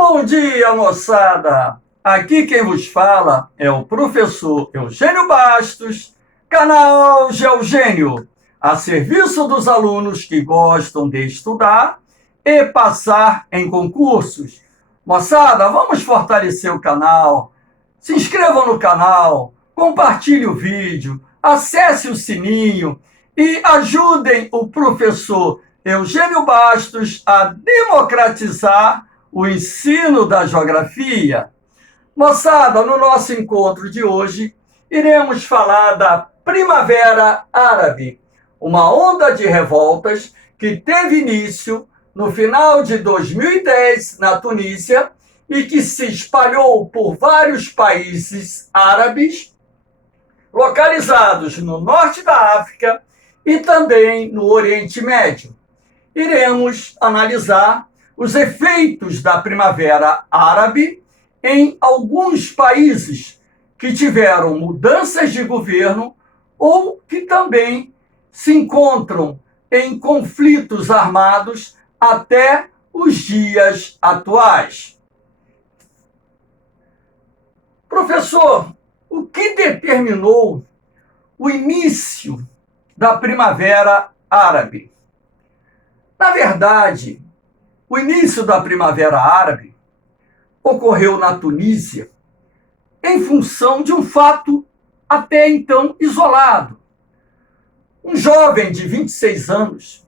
Bom dia, moçada! Aqui quem vos fala é o professor Eugênio Bastos, canal Geogênio, a serviço dos alunos que gostam de estudar e passar em concursos. Moçada, vamos fortalecer o canal. Se inscrevam no canal, compartilhe o vídeo, acesse o sininho e ajudem o professor Eugênio Bastos a democratizar o ensino da geografia. Moçada, no nosso encontro de hoje, iremos falar da Primavera Árabe, uma onda de revoltas que teve início no final de 2010 na Tunísia e que se espalhou por vários países árabes localizados no norte da África e também no Oriente Médio. Iremos analisar os efeitos da Primavera Árabe em alguns países que tiveram mudanças de governo ou que também se encontram em conflitos armados até os dias atuais. Professor, o que determinou o início da Primavera Árabe? Na verdade, o início da Primavera Árabe ocorreu na Tunísia em função de um fato até então isolado. Um jovem de 26 anos,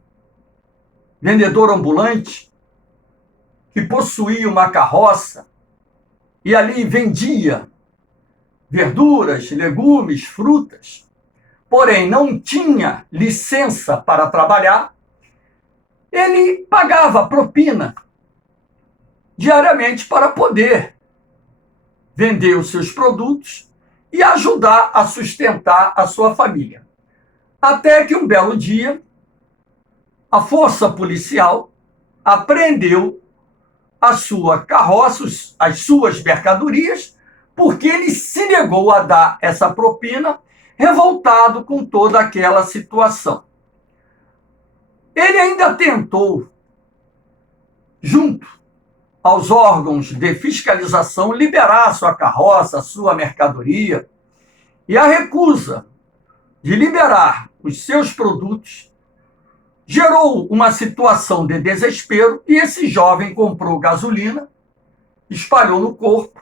vendedor ambulante, que possuía uma carroça e ali vendia verduras, legumes, frutas, porém não tinha licença para trabalhar, ele pagava propina diariamente para poder vender os seus produtos e ajudar a sustentar a sua família. Até que um belo dia, a força policial apreendeu a sua carroça, as suas mercadorias, porque ele se negou a dar essa propina, revoltado com toda aquela situação. Ele ainda tentou, junto aos órgãos de fiscalização, liberar sua carroça, sua mercadoria, e a recusa de liberar os seus produtos gerou uma situação de desespero e esse jovem comprou gasolina, espalhou no corpo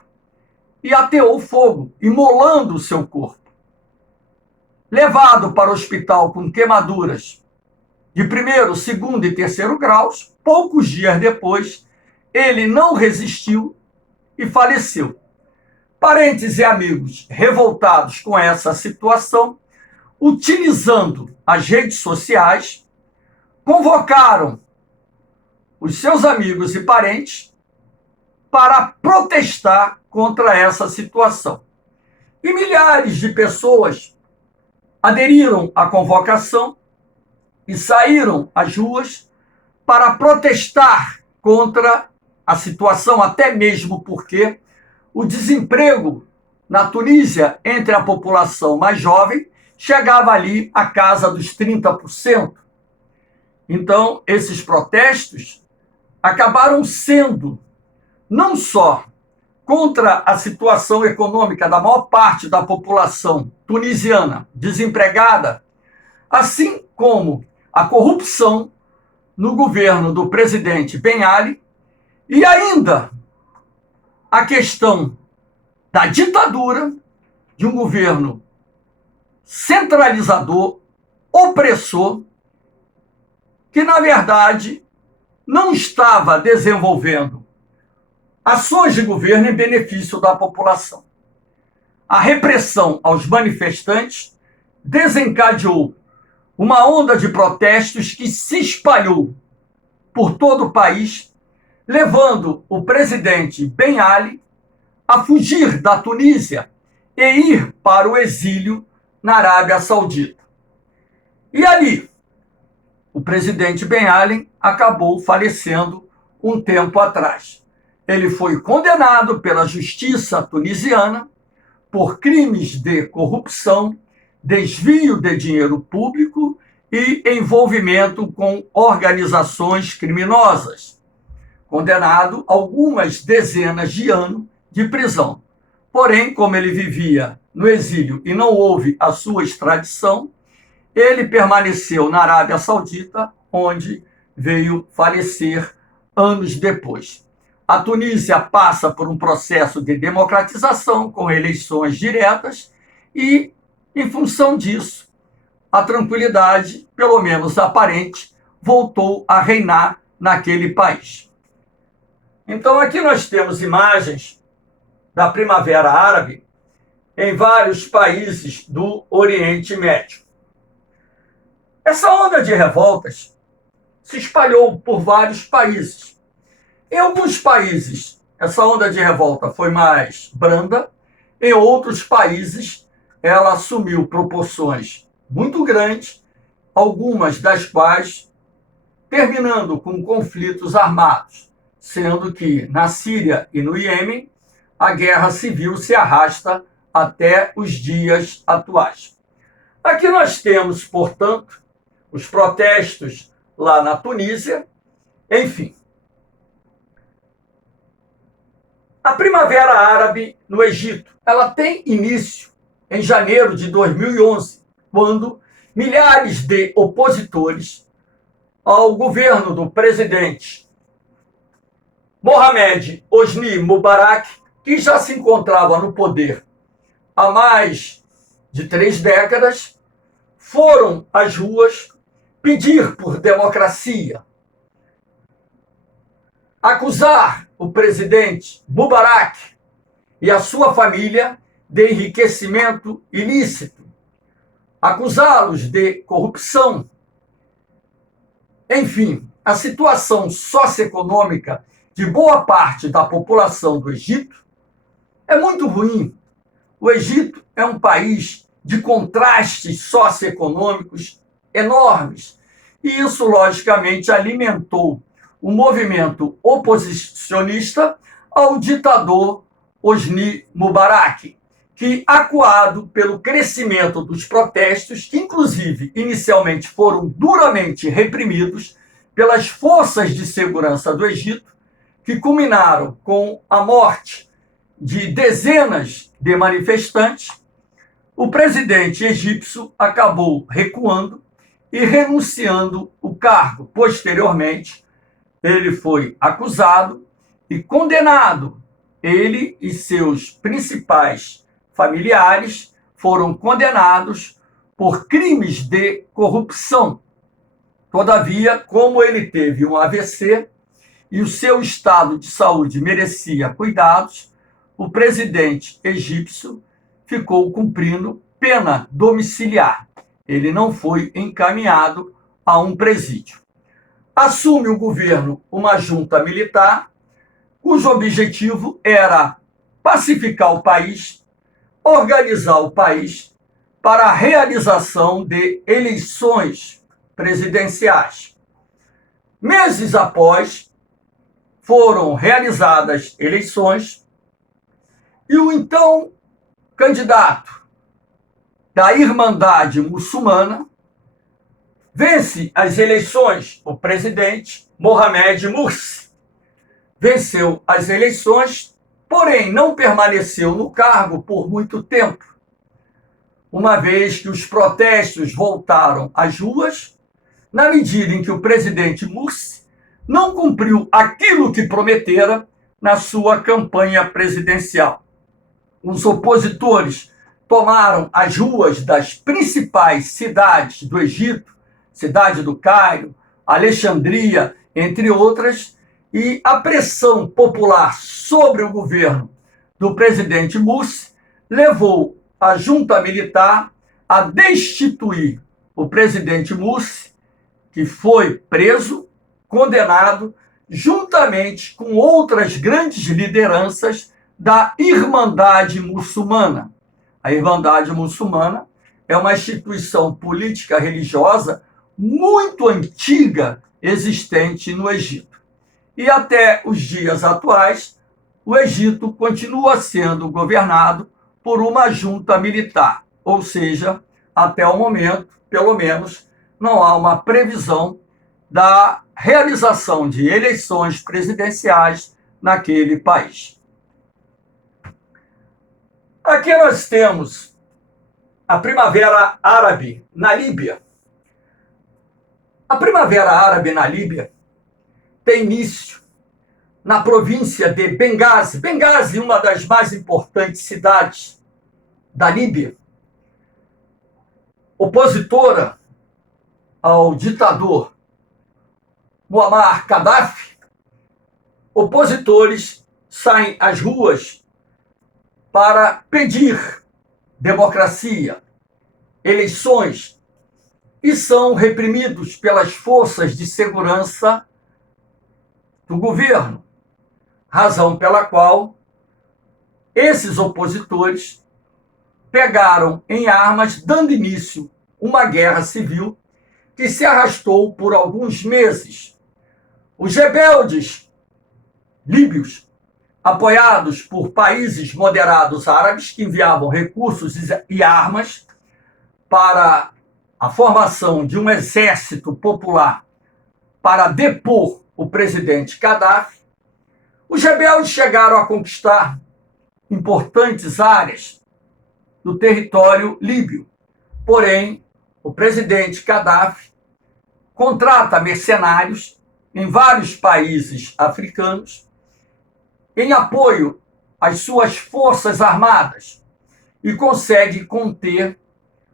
e ateou fogo, imolando o seu corpo. Levado para o hospital com queimaduras de primeiro, segundo e terceiro graus, poucos dias depois, ele não resistiu e faleceu. Parentes e amigos revoltados com essa situação, utilizando as redes sociais, convocaram os seus amigos e parentes para protestar contra essa situação. E milhares de pessoas aderiram à convocação e saíram às ruas para protestar contra a situação, até mesmo porque o desemprego na Tunísia entre a população mais jovem chegava ali à casa dos 30%. Então, esses protestos acabaram sendo não só contra a situação econômica da maior parte da população tunisiana desempregada, assim como a corrupção no governo do presidente Ben Ali e ainda a questão da ditadura de um governo centralizador, opressor, que, na verdade, não estava desenvolvendo ações de governo em benefício da população. A repressão aos manifestantes desencadeou uma onda de protestos que se espalhou por todo o país, levando o presidente Ben Ali a fugir da Tunísia e ir para o exílio na Arábia Saudita. E ali, o presidente Ben Ali acabou falecendo um tempo atrás. Ele foi condenado pela justiça tunisiana por crimes de corrupção, desvio de dinheiro público e envolvimento com organizações criminosas. condenado a algumas dezenas de anos de prisão. Porém, como ele vivia no exílio e não houve a sua extradição, ele permaneceu na Arábia Saudita, onde veio falecer anos depois. A Tunísia passa por um processo de democratização com eleições diretas e, em função disso, a tranquilidade, pelo menos aparente, voltou a reinar naquele país. Então, aqui nós temos imagens da Primavera Árabe em vários países do Oriente Médio. Essa onda de revoltas se espalhou por vários países. Em alguns países, essa onda de revolta foi mais branda, em outros países, ela assumiu proporções muito grandes, algumas das quais terminando com conflitos armados, sendo que na Síria e no Iêmen, a guerra civil se arrasta até os dias atuais. Aqui nós temos, portanto, os protestos lá na Tunísia, enfim. A Primavera Árabe no Egito, ela tem início em janeiro de 2011, quando milhares de opositores ao governo do presidente Mohamed Hosni Mubarak, que já se encontrava no poder há mais de 3 décadas, foram às ruas pedir por democracia, acusar o presidente Mubarak e a sua família de enriquecimento ilícito, acusá-los de corrupção. Enfim, a situação socioeconômica de boa parte da população do Egito é muito ruim. O Egito é um país de contrastes socioeconômicos enormes, e isso, logicamente, alimentou o movimento oposicionista ao ditador Hosni Mubarak, que, acuado pelo crescimento dos protestos, que inclusive inicialmente foram duramente reprimidos pelas forças de segurança do Egito, que culminaram com a morte de dezenas de manifestantes, o presidente egípcio acabou recuando e renunciando o cargo. Posteriormente, ele foi acusado e condenado. Ele e seus principais familiares foram condenados por crimes de corrupção. Todavia, como ele teve um AVC e o seu estado de saúde merecia cuidados, o presidente egípcio ficou cumprindo pena domiciliar. Ele não foi encaminhado a um presídio. Assume o governo uma junta militar, cujo objetivo era pacificar o país, organizar o país para a realização de eleições presidenciais. Meses após, foram realizadas eleições e o então candidato da Irmandade Muçulmana vence as eleições, o presidente Mohamed Morsi. Venceu as eleições, porém não permaneceu no cargo por muito tempo, uma vez que os protestos voltaram às ruas, na medida em que o presidente Morsi não cumpriu aquilo que prometera na sua campanha presidencial. Os opositores tomaram as ruas das principais cidades do Egito, cidade do Cairo, Alexandria, entre outras, e a pressão popular sobre o governo do presidente Morsi levou a junta militar a destituir o presidente Morsi, que foi preso, condenado, juntamente com outras grandes lideranças da Irmandade Muçulmana. A Irmandade Muçulmana é uma instituição política religiosa muito antiga existente no Egito. E até os dias atuais, o Egito continua sendo governado por uma junta militar, ou seja, até o momento, pelo menos, não há uma previsão da realização de eleições presidenciais naquele país. Aqui nós temos a Primavera Árabe na Líbia. A Primavera Árabe na Líbia tem início na província de Benghazi. Benghazi, uma das mais importantes cidades da Líbia, opositora ao ditador Muammar Gaddafi. Opositores saem às ruas para pedir democracia, eleições, e são reprimidos pelas forças de segurança do governo, razão pela qual esses opositores pegaram em armas, dando início a uma guerra civil que se arrastou por alguns meses. Os rebeldes líbios, apoiados por países moderados árabes que enviavam recursos e armas para a formação de um exército popular para depor o presidente Gaddafi, os rebeldes chegaram a conquistar importantes áreas do território líbio. Porém, o presidente Gaddafi contrata mercenários em vários países africanos em apoio às suas forças armadas e consegue conter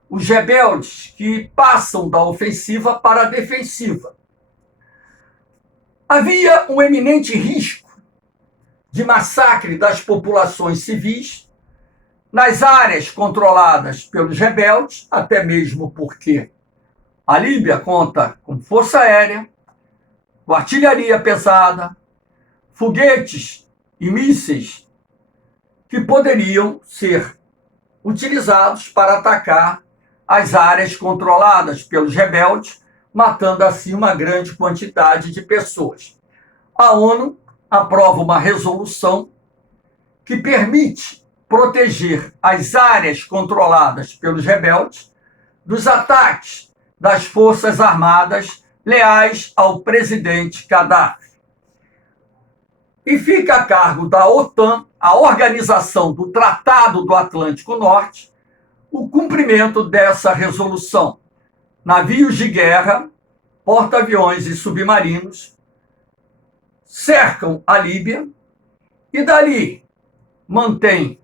os rebeldes que passam da ofensiva para a defensiva. Havia um eminente risco de massacre das populações civis nas áreas controladas pelos rebeldes, até mesmo porque a Líbia conta com força aérea, com artilharia pesada, foguetes e mísseis que poderiam ser utilizados para atacar as áreas controladas pelos rebeldes, matando assim uma grande quantidade de pessoas. A ONU aprova uma resolução que permite proteger as áreas controladas pelos rebeldes dos ataques das forças armadas leais ao presidente Gaddafi. E fica a cargo da OTAN, a Organização do Tratado do Atlântico Norte, o cumprimento dessa resolução. Navios de guerra, porta-aviões e submarinos cercam a Líbia e dali mantém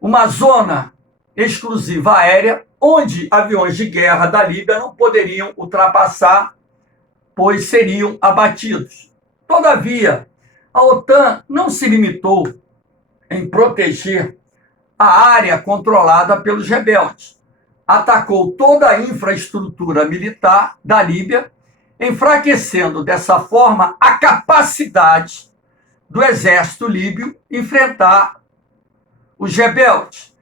uma zona exclusiva aérea onde aviões de guerra da Líbia não poderiam ultrapassar, pois seriam abatidos. Todavia, a OTAN não se limitou em proteger a área controlada pelos rebeldes. Atacou toda a infraestrutura militar da Líbia, enfraquecendo dessa forma a capacidade do exército líbio enfrentar os rebeldes.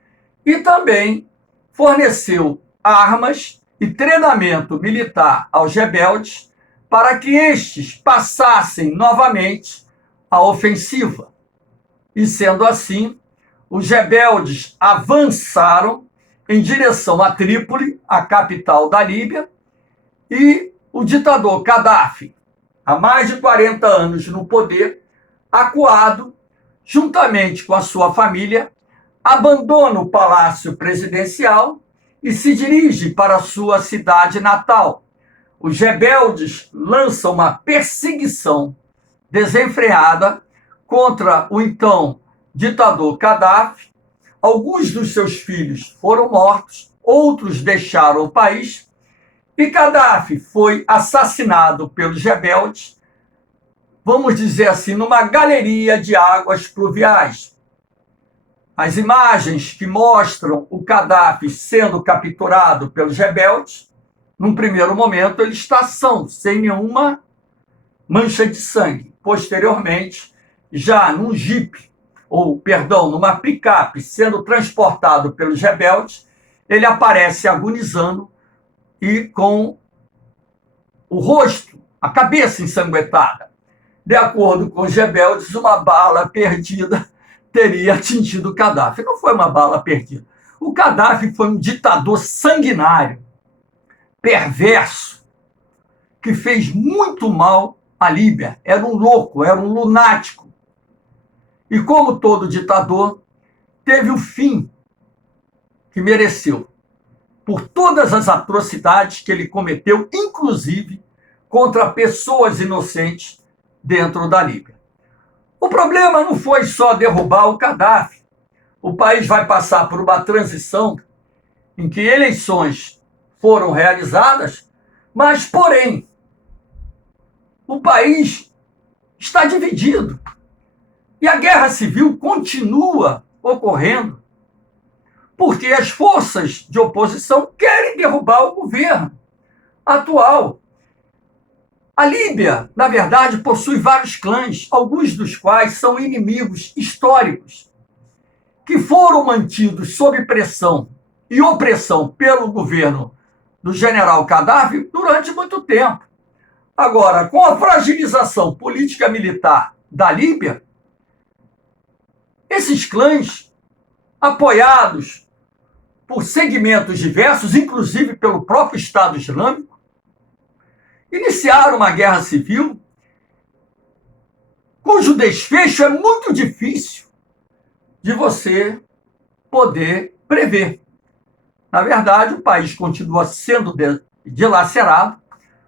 E também forneceu armas e treinamento militar aos rebeldes para que estes passassem novamente a ofensiva. E sendo assim, os rebeldes avançaram em direção a Trípoli, a capital da Líbia, e o ditador Gaddafi, há mais de 40 anos no poder, acuado, juntamente com a sua família, abandona o palácio presidencial e se dirige para a sua cidade natal. Os rebeldes lançam uma perseguição desenfreada contra o então ditador Gaddafi. Alguns dos seus filhos foram mortos, outros deixaram o país, e Gaddafi foi assassinado pelos rebeldes, vamos dizer assim, numa galeria de águas pluviais. As imagens que mostram o Gaddafi sendo capturado pelos rebeldes, num primeiro momento ele está são, sem nenhuma mancha de sangue. Posteriormente, já num jipe, numa picape sendo transportado pelos rebeldes, ele aparece agonizando e com o rosto, a cabeça ensanguentada. De acordo com os rebeldes, uma bala perdida teria atingido o Gaddafi. Não foi uma bala perdida. O Gaddafi foi um ditador sanguinário, perverso, que fez muito mal à Líbia. Era um louco, era um lunático. E como todo ditador, teve o fim que mereceu, por todas as atrocidades que ele cometeu, inclusive contra pessoas inocentes dentro da Líbia. O problema não foi só derrubar o Gaddafi. O país vai passar por uma transição em que eleições foram realizadas, mas, porém, o país está dividido. E a guerra civil continua ocorrendo, porque as forças de oposição querem derrubar o governo atual. A Líbia, na verdade, possui vários clãs, alguns dos quais são inimigos históricos, que foram mantidos sob pressão e opressão pelo governo do general Gaddafi durante muito tempo. Agora, com a fragilização política militar da Líbia, esses clãs, apoiados por segmentos diversos, inclusive pelo próprio Estado Islâmico, iniciaram uma guerra civil cujo desfecho é muito difícil de você poder prever. Na verdade, o país continua sendo dilacerado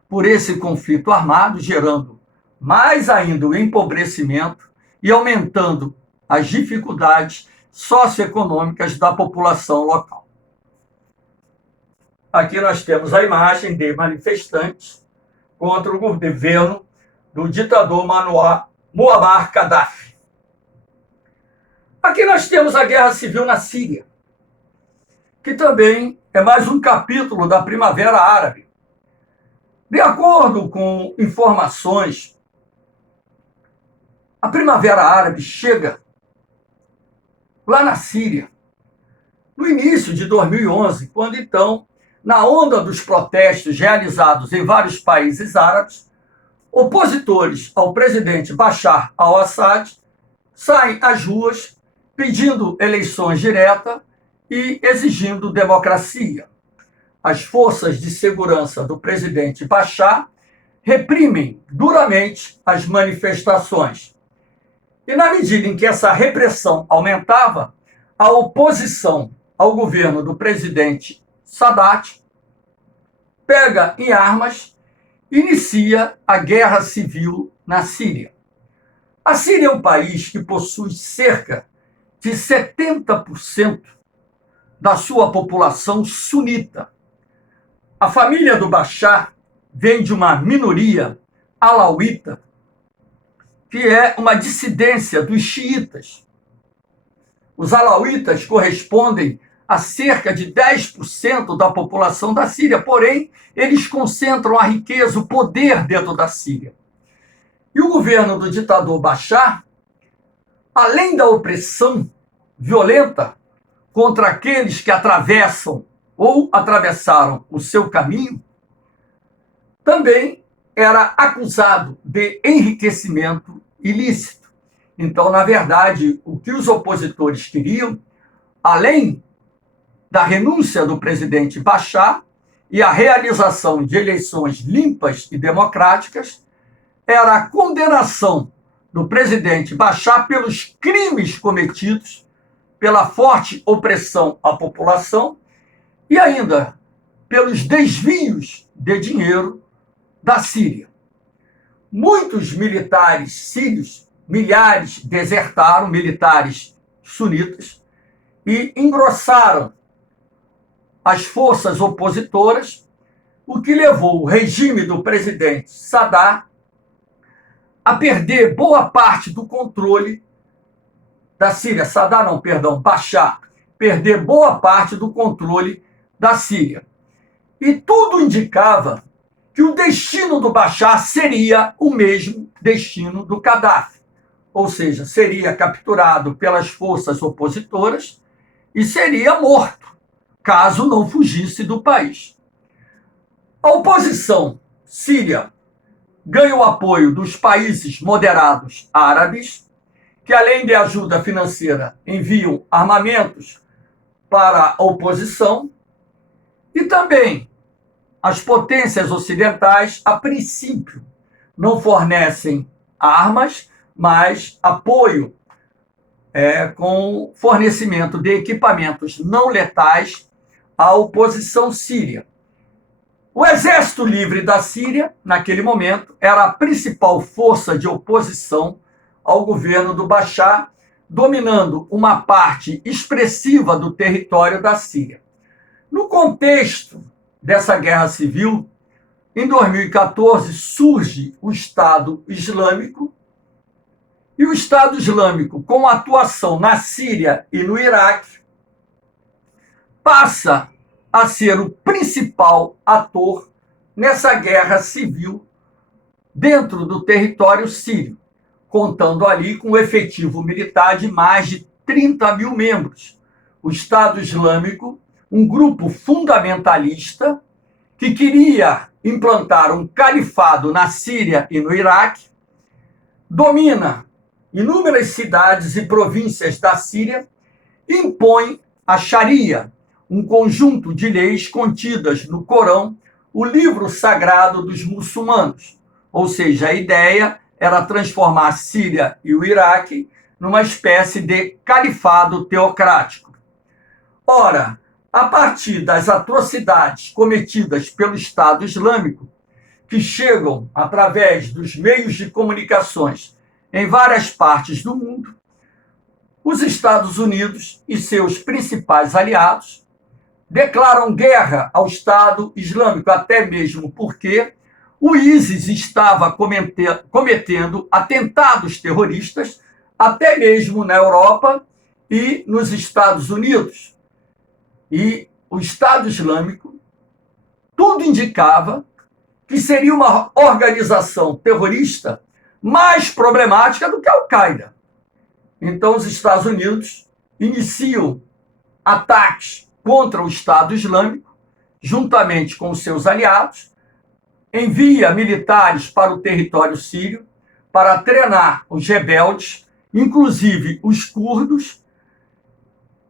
por esse conflito armado, gerando mais ainda o empobrecimento e aumentando as dificuldades socioeconômicas da população local. Aqui nós temos a imagem de manifestantes contra o governo do ditador Muammar Gaddafi. Aqui nós temos a guerra civil na Síria, que também é mais um capítulo da Primavera Árabe. De acordo com informações, a Primavera Árabe chega lá na Síria, no início de 2011, quando então, na onda dos protestos realizados em vários países árabes, opositores ao presidente Bashar al-Assad saem às ruas pedindo eleições diretas e exigindo democracia. As forças de segurança do presidente Bashar reprimem duramente as manifestações. E na medida em que essa repressão aumentava, a oposição ao governo do presidente Sadat pega em armas e inicia a guerra civil na Síria. A Síria é um país que possui cerca de 70% da sua população sunita. A família do Bashar vem de uma minoria alauíta, que é uma dissidência dos xiitas. Os alauítas correspondem a cerca de 10% da população da Síria, porém, eles concentram a riqueza, o poder dentro da Síria. E o governo do ditador Bashar, além da opressão violenta contra aqueles que atravessam ou atravessaram o seu caminho, também era acusado de enriquecimento ilícito. Então, na verdade, o que os opositores queriam, além da renúncia do presidente Bashar e a realização de eleições limpas e democráticas, era a condenação do presidente Bashar pelos crimes cometidos, pela forte opressão à população e ainda pelos desvios de dinheiro da Síria. Muitos militares sírios, milhares, desertaram, militares sunitas, e engrossaram as forças opositoras, o que levou o regime do presidente Sadat a perder boa parte do controle da Síria. Bashar, perder boa parte do controle da Síria. E tudo indicava que o destino do Bashar seria o mesmo destino do Gaddafi, ou seja, seria capturado pelas forças opositoras e seria morto, caso não fugisse do país. A oposição síria ganha o apoio dos países moderados árabes, que além de ajuda financeira enviam armamentos para a oposição, e também as potências ocidentais, a princípio, não fornecem armas, mas apoio com fornecimento de equipamentos não letais à oposição síria. O Exército Livre da Síria, naquele momento, era a principal força de oposição ao governo do Bashar, dominando uma parte expressiva do território da Síria. No contexto dessa guerra civil, em 2014 surge o Estado Islâmico, e o Estado Islâmico, com atuação na Síria e no Iraque, passa a ser o principal ator nessa guerra civil dentro do território sírio, contando ali com um efetivo militar de mais de 30 mil membros. O Estado Islâmico, um grupo fundamentalista que queria implantar um califado na Síria e no Iraque, domina inúmeras cidades e províncias da Síria, impõe a Sharia, um conjunto de leis contidas no Corão, o livro sagrado dos muçulmanos. Ou seja, a ideia era transformar a Síria e o Iraque numa espécie de califado teocrático. Ora, a partir das atrocidades cometidas pelo Estado Islâmico, que chegam através dos meios de comunicações em várias partes do mundo, os Estados Unidos e seus principais aliados declaram guerra ao Estado Islâmico, até mesmo porque o ISIS estava cometendo atentados terroristas, até mesmo na Europa e nos Estados Unidos. E o Estado Islâmico, tudo indicava que seria uma organização terrorista mais problemática do que a Al-Qaeda. Então, os Estados Unidos iniciam ataques contra o Estado Islâmico, juntamente com seus aliados, envia militares para o território sírio para treinar os rebeldes, inclusive os curdos,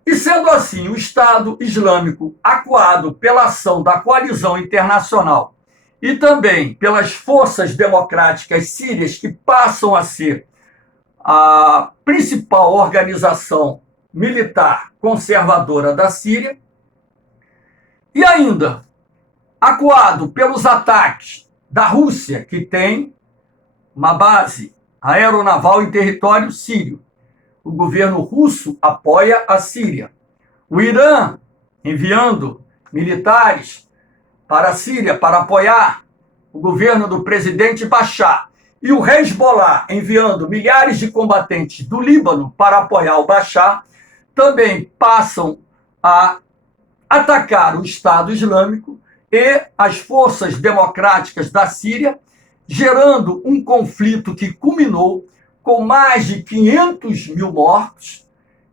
e sendo assim, o Estado Islâmico, acuado pela ação da coalizão internacional e também pelas forças democráticas sírias, que passam a ser a principal organização militar conservadora da Síria, e ainda acuado pelos ataques da Rússia, que tem uma base aeronaval em território sírio. O governo russo apoia a Síria. O Irã enviando militares para a Síria para apoiar o governo do presidente Bashar. E o Hezbollah enviando milhares de combatentes do Líbano para apoiar o Bashar, também passam a atacar o Estado Islâmico e as forças democráticas da Síria, gerando um conflito que culminou com mais de 500 mil mortos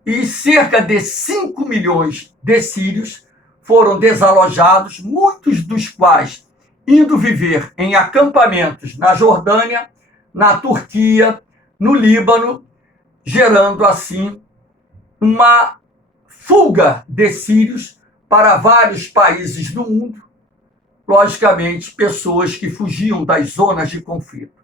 e cerca de 5 milhões de sírios foram desalojados, muitos dos quais indo viver em acampamentos na Jordânia, na Turquia, no Líbano, gerando assim uma fuga de sírios para vários países do mundo, logicamente pessoas que fugiam das zonas de conflito.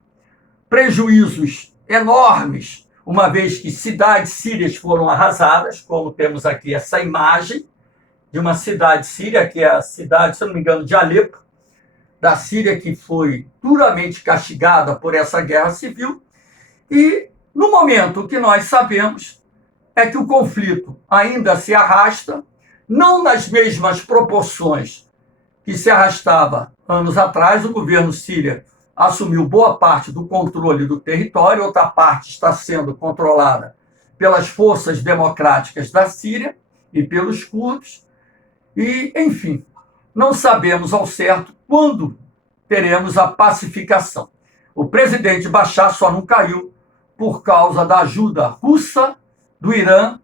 Prejuízos enormes, uma vez que cidades sírias foram arrasadas, como temos aqui essa imagem de uma cidade síria, que é a cidade, se não me engano, de Alepo, da Síria, que foi duramente castigada por essa guerra civil. E, no momento, o que nós sabemos é que o conflito ainda se arrasta, não nas mesmas proporções que se arrastava anos atrás. O governo sírio assumiu boa parte do controle do território, outra parte está sendo controlada pelas forças democráticas da Síria e pelos curdos. E, enfim, não sabemos ao certo quando teremos a pacificação. O presidente Bashar só não caiu por causa da ajuda russa, do Irã,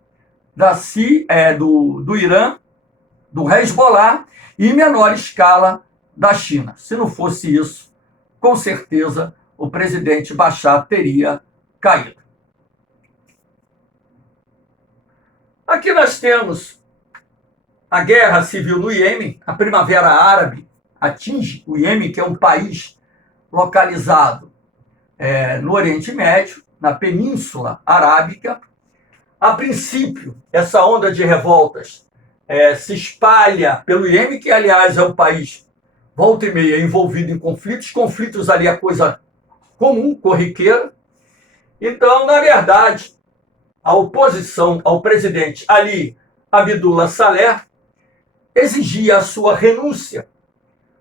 do Irã, do Hezbollah e, em menor escala, da China. Se não fosse isso, com certeza o presidente Bashar teria caído. Aqui nós temos a guerra civil no Iêmen, a Primavera Árabe, atinge o Iêmen, que é um país localizado no Oriente Médio, na Península Arábica. A princípio, essa onda de revoltas se espalha pelo Iêmen, que, aliás, é um país, volta e meia, envolvido em conflitos. Conflitos ali é coisa comum, corriqueira. Então, na verdade, a oposição ao presidente Ali Abdullah Saleh exigia a sua renúncia,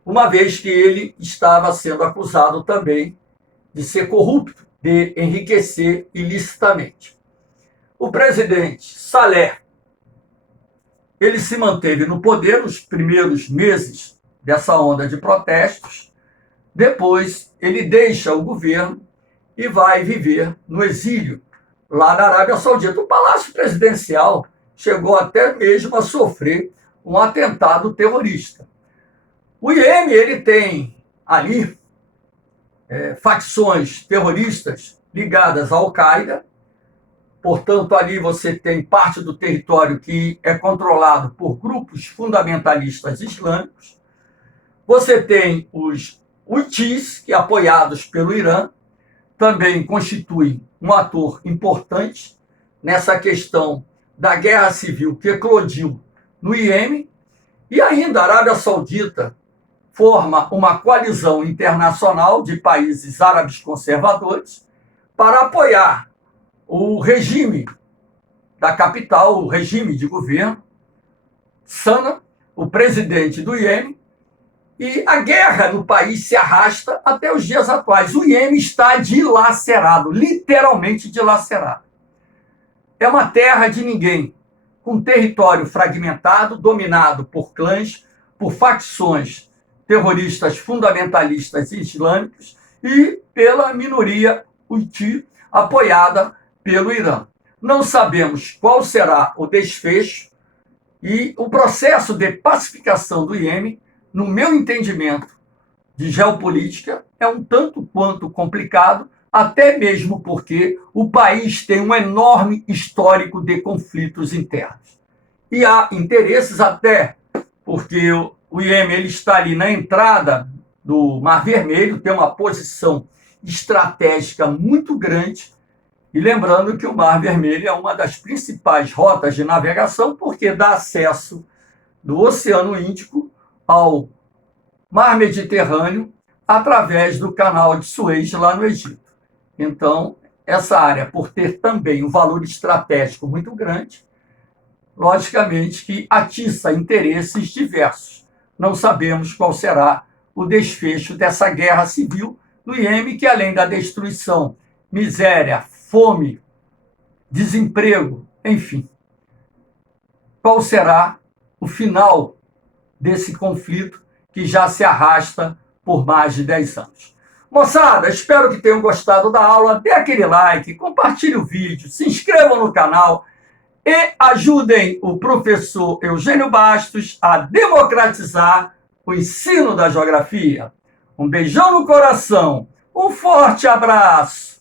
uma vez que ele estava sendo acusado também de ser corrupto, de enriquecer ilicitamente. O presidente Saleh, ele se manteve no poder nos primeiros meses dessa onda de protestos. Depois, ele deixa o governo e vai viver no exílio, lá na Arábia Saudita. O Palácio Presidencial chegou até mesmo a sofrer um atentado terrorista. O Iêmen, ele tem ali facções terroristas ligadas à Al-Qaeda. Portanto, ali você tem parte do território que é controlado por grupos fundamentalistas islâmicos. Você tem os Houthis, que, apoiados pelo Irã, também constituem um ator importante nessa questão da guerra civil que eclodiu no Iêmen. E ainda a Arábia Saudita forma uma coalizão internacional de países árabes conservadores para apoiar o regime da capital, o regime de governo, Sana, o presidente do Iêmen, e a guerra no país se arrasta até os dias atuais. O Iêmen está dilacerado, literalmente dilacerado. É uma terra de ninguém, com território fragmentado, dominado por clãs, por facções terroristas fundamentalistas islâmicos e pela minoria Houthi, apoiada pelo Irã. Não sabemos qual será o desfecho e o processo de pacificação do Iêmen, no meu entendimento de geopolítica, é um tanto quanto complicado, até mesmo porque o país tem um enorme histórico de conflitos internos. E há interesses, até porque o Iêmen ele está ali na entrada do Mar Vermelho, tem uma posição estratégica muito grande. E lembrando que o Mar Vermelho é uma das principais rotas de navegação, porque dá acesso do Oceano Índico ao Mar Mediterrâneo através do Canal de Suez, lá no Egito. Então, essa área, por ter também um valor estratégico muito grande, logicamente que atiça interesses diversos. Não sabemos qual será o desfecho dessa guerra civil no Iêmen, que, além da destruição, miséria, fome, desemprego, enfim. Qual será o final desse conflito que já se arrasta por mais de 10 anos? Moçada, espero que tenham gostado da aula. Dê aquele like, compartilhe o vídeo, se inscrevam no canal e ajudem o professor Eugênio Bastos a democratizar o ensino da geografia. Um beijão no coração, um forte abraço.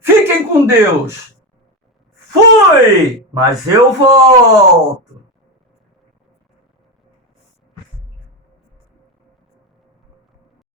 Fiquem com Deus. Fui, mas eu volto.